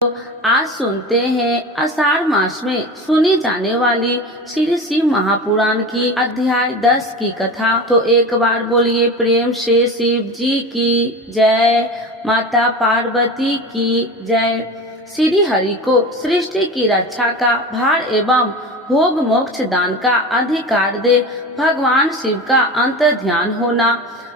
आज सुनते हैं आषाढ़ मास में सुनी जाने वाली श्री शिव महापुराण की अध्याय 10 की कथा। तो एक बार बोलिए प्रेम से शिव जी की जय, माता पार्वती की जय। श्री हरि को सृष्टि की रक्षा का भार एवं भोग मोक्ष दान का अधिकार दे भगवान शिव का अंतर ध्यान होना।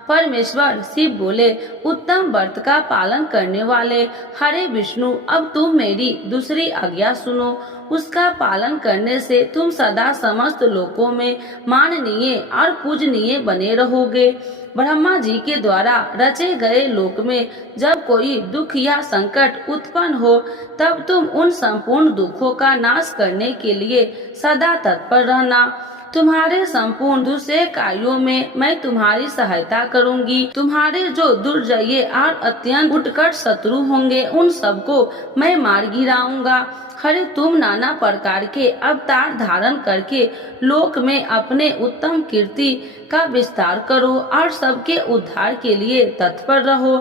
परमेश्वर शिव बोले, उत्तम व्रत का पालन करने वाले हरे विष्णु, अब तुम मेरी दूसरी आज्ञा सुनो। उसका पालन करने से तुम सदा समस्त लोकों में माननीय और पूजनीय बने रहोगे। ब्रह्मा जी के द्वारा रचे गए लोक में जब कोई दुख या संकट उत्पन्न हो, तब तुम उन संपूर्ण दुखों का नाश करने के लिए सदा तत्पर रहना। तुम्हारे संपूर्ण दूसरे कार्यों में मैं तुम्हारी सहायता करूंगी। तुम्हारे जो दुर्जय और अत्यंत उत्कट शत्रु होंगे, उन सबको मैं मार गिराऊंगा। हरे, तुम नाना प्रकार के अवतार धारण करके लोक में अपने उत्तम कीर्ति का विस्तार करो और सबके उद्धार के लिए तत्पर रहो।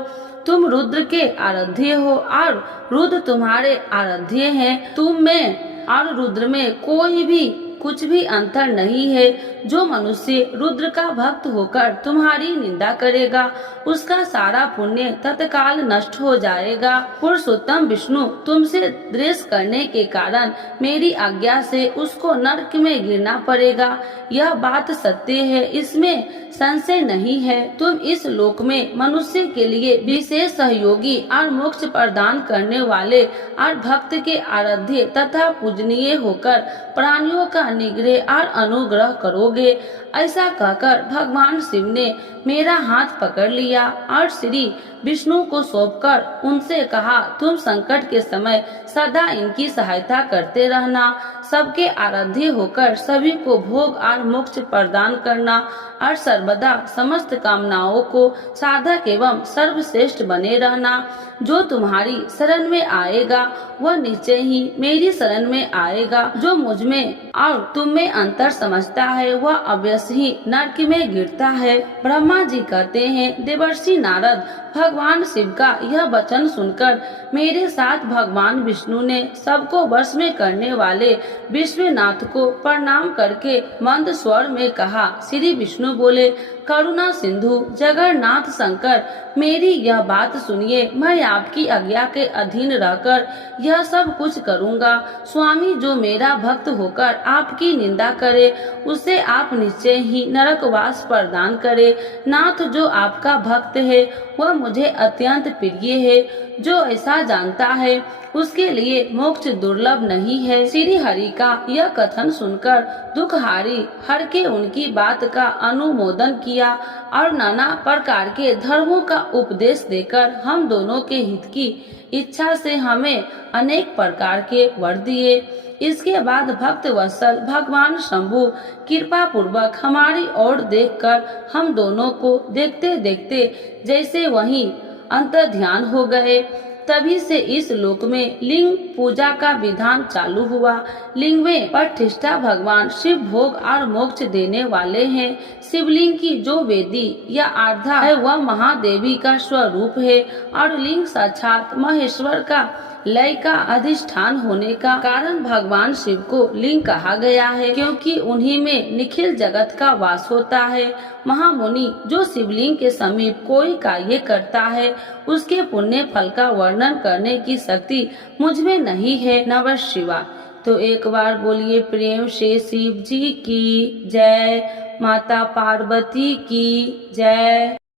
तुम रुद्र के आराध्य हो और रुद्र तुम्हारे आराध्य हैं। तुम में और रुद्र में कोई भी कुछ भी अंतर नहीं है। जो मनुष्य रुद्र का भक्त होकर तुम्हारी निंदा करेगा, उसका सारा पुण्य तत्काल नष्ट हो जाएगा। पुरुषोत्तम विष्णु तुमसे द्वेष करने के कारण मेरी आज्ञा से उसको नरक में गिरना पड़ेगा। यह बात सत्य है, इसमें संशय नहीं है। तुम इस लोक में मनुष्य के लिए विशेष सहयोगी और मोक्ष प्रदान करने वाले और भक्त के आराध्य तथा पूजनीय होकर प्राणियों का निग्रह और अनुग्रह करोगे। ऐसा कहकर भगवान शिव ने मेरा हाथ पकड़ लिया और श्री विष्णु को सौंपकर उनसे कहा, तुम संकट के समय सदा इनकी सहायता करते रहना। सबके आराध्य होकर सभी को भोग और मोक्ष प्रदान करना और सर्वदा समस्त कामनाओं को साधक एवं सर्वश्रेष्ठ बने रहना। जो तुम्हारी शरण में आएगा वह निश्चय ही मेरी शरण में आएगा। जो मुझ में और तुम में अंतर समझता है वह अवश्य ही नरक में गिरता है। ब्रह्मा जी कहते हैं, देवर्षि नारद, भगवान शिव का यह वचन सुनकर मेरे साथ भगवान विष्णु ने सबको वश में करने वाले विश्वनाथ को प्रणाम करके मंद स्वर में कहा। श्री विष्णु बोले, करुणा सिंधु जगन्नाथ शंकर, मेरी यह बात सुनिए। मैं आपकी आज्ञा के अधीन रहकर यह सब कुछ करूँगा। स्वामी, जो मेरा भक्त होकर आपकी निंदा करे उसे आप निश्चय ही नरकवास प्रदान करे। नाथ, जो आपका भक्त है वह मुझे अत्यंत प्रिय है। जो ऐसा जानता है उसके लिए मोक्ष दुर्लभ नहीं है। श्री हरि का यह कथन सुनकर दुखहारी हर के उनकी बात का अनुमोदन किया और नाना प्रकार के धर्मों का उपदेश देकर हम दोनों के हित की इच्छा से हमें अनेक प्रकार के वर दिए। इसके बाद भक्त वत्सल भगवान शंभु कृपा पूर्वक हमारी ओर देखकर हम दोनों को देखते देखते जैसे वहीं अंतर ध्यान हो गए। तभी से इस लोक में लिंग पूजा का विधान चालू हुआ। लिंग में प्रतिष्ठा भगवान शिव भोग और मोक्ष देने वाले हैं। शिवलिंग की जो वेदी या आर्धा है वह महादेवी का स्वरूप है और लिंग साक्षात महेश्वर का लय का अधिष्ठान होने का कारण भगवान शिव को लिंग कहा गया है, क्योंकि उन्हीं में निखिल जगत का वास होता है। महामुनि, जो शिवलिंग के समीप कोई कार्य करता है उसके पुण्य फल का वर्णन करने की शक्ति मुझ में नहीं है। नमः शिवाय। तो एक बार बोलिए प्रेम से शिव जी की जय, माता पार्वती की जय।